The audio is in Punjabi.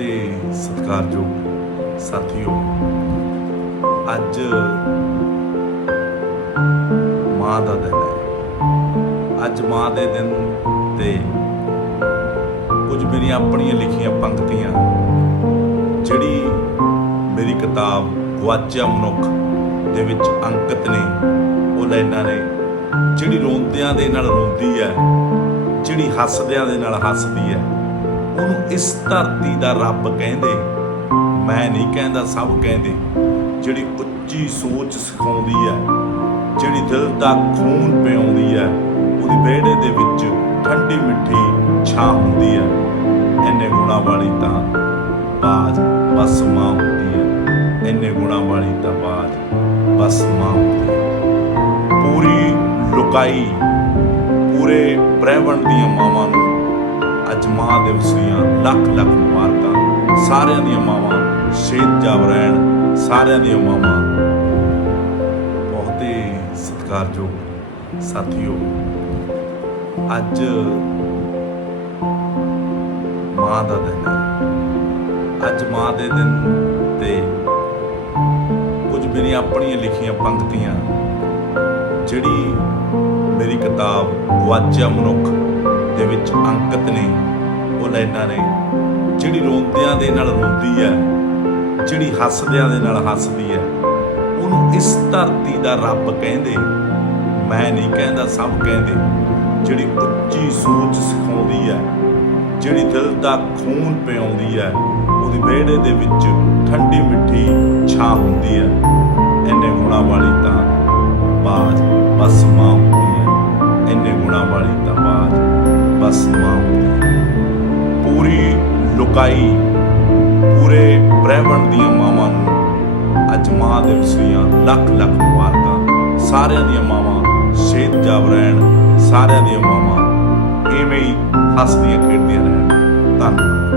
ਬਹੁਤ ਹੀ ਸਤਿਕਾਰਯੋਗ ਸਾਥੀਓ, ਅੱਜ ਮਾਂ ਦਾ ਦਿਨ ਹੈ। ਅੱਜ ਮਾਂ ਦੇ ਦਿਨ ਤੇ ਕੁਝ ਮੇਰੀਆਂ ਆਪਣੀਆਂ ਲਿਖੀਆਂ ਪੰਕਤੀਆਂ, ਜਿਹੜੀ ਮੇਰੀ ਕਿਤਾਬ ਗਵਾਚਿਆ ਮਨੁੱਖ ਦੇ ਵਿੱਚ ਅੰਕਿਤ ਨੇ, ਉਹ ਲਾਈਨਾਂ ਨੇ। ਜਿਹੜੀ ਰੋਂਦਿਆਂ ਦੇ ਨਾਲ ਰੋਂਦੀ ਹੈ, ਜਿਹੜੀ ਹੱਸਦਿਆਂ ਦੇ ਨਾਲ ਹੱਸਦੀ ਹੈ ਉਹਨੂੰ ਇਸ ਧਰਤੀ ਦਾ ਰੱਬ ਕਹਿੰਦੇ। ਮੈਂ ਨਹੀਂ ਕਹਿੰਦਾ ਸਭ ਕਹਿੰਦੇ। ਜਿਹੜੀ ਉੱਚੀ ਸੋਚ ਸਿਖਾਉਂਦੀ ਹੈ, ਜਿਹੜੀ ਦਿਲ ਦਾ ਖੂਨ ਪਿਆਉਂਦੀ ਹੈ, ਉਹਦੀ ਵਿਹੜੇ ਦੇ ਵਿੱਚ ਠੰਡੀ ਮਿੱਠੀ ਛਾਂ ਹੁੰਦੀ ਹੈ। ਇੰਨੇ ਗੁਣਾ ਵਾਲੀ ਤਾਂ ਬਾਜ ਬਸ ਮਾਂ ਹੁੰਦੀ ਹੈ। ਇੰਨੇ ਗੁਣਾ ਵਾਲੀ ਤਾਂ ਬਾਜ ਬਸ ਮਾਂ ਹੁੰਦੀ ਹੈ। ਪੂਰੀ ਲੁਕਾਈ, ਪੂਰੇ ਬ੍ਰਹਿਮੰਡ ਦੀਆਂ ਮਾਵਾਂ ਨੂੰ ਅੱਜ ਮਾਂ ਦਿਵਸ ਦੀਆਂ ਲੱਖ ਲੱਖ ਮੁਬਾਰਕਾਂ। ਸਾਰਿਆਂ ਦੀਆਂ ਮਾਵਾਂ ਸ਼ਹੀਦ ਜਾਵ ਰਹਿਣ, ਸਾਰਿਆਂ ਦੀਆਂ ਮਾਵਾਂ। ਬਹੁਤ ਹੀ ਸਤਿਕਾਰਯੋਗ ਸਾਥੀਓ, ਅੱਜ ਮਾਂ ਦਾ ਦਿਨ ਹੈ। ਅੱਜ ਮਾਂ ਦੇ ਦਿਨ ਤੇ ਕੁਝ ਮੇਰੀਆਂ ਆਪਣੀਆਂ ਲਿਖੀਆਂ ਪੰਕਤੀਆਂ, ਜਿਹੜੀ ਮੇਰੀ ਕਿਤਾਬ ਗਵਾਚਿਆ ਮਨੁੱਖ ਦੇ ਵਿੱਚ ਅੰਕਿਤ ਨੇ। ਉਹ ਲਾਈਨਾਂ ਨੇ। ਜਿਹੜੀ ਰੋਂਦਿਆਂ ਦੇ ਨਾਲ ਰੋਂਦੀ ਹੈ, ਜਿਹੜੀ ਹੱਸਦਿਆਂ ਦੇ ਨਾਲ ਹੱਸਦੀ ਹੈ, ਉਹਨੂੰ ਇਸ ਧਰਤੀ ਦਾ ਰੱਬ ਕਹਿੰਦੇ। ਮੈਂ ਨਹੀਂ ਕਹਿੰਦਾ, ਸਭ ਕਹਿੰਦੇ। ਜਿਹੜੀ ਉੱਚੀ ਸੋਚ ਸਿਖਾਉਂਦੀ ਹੈ, ਜਿਹੜੀ ਦਿਲ ਦਾ ਖੂਨ ਪਿਆਉਂਦੀ ਹੈ, ਉਹਦੀ ਵਿਹੜੇ ਦੇ ਵਿੱਚ ਠੰਡੀ ਮਿੱਠੀ ਛਾਂ ਹੁੰਦੀ ਹੈ। ਇੰਨੇ ਗੁਣਾ ਵਾਲੀ ਤਾਂ ਬਾਜ ਬਸ ਮਾਂ ਹੁੰਦੀ ਹੈ। ਇੰਨੇ ਗੁਣਾ ਵਾਲੀ ਤਾਂ ਬਾਜ ਬਸ ਲੁਕਾਈ ਪੂਰੇ ਬ੍ਰਹਿਮੰਡ ਦੀਆਂ ਮਾਵਾਂ ਨੂੰ ਅੱਜ ਮਾਂ ਦਿਵਸ ਦੀਆਂ ਲੱਖ ਲੱਖ ਮੁਬਾਰਕਾਂ। ਸਾਰਿਆਂ ਦੀਆਂ ਮਾਵਾਂ ਸ਼ਹੀਦ ਜਾਵ ਰਹਿਣ, ਸਾਰਿਆਂ ਦੀਆਂ ਮਾਵਾਂ ਇਵੇਂ ਹੀ ਹੱਸਦੀਆਂ ਖੇਡਦੀਆਂ ਰਹਿਣ। ਧੰਨਵਾਦ।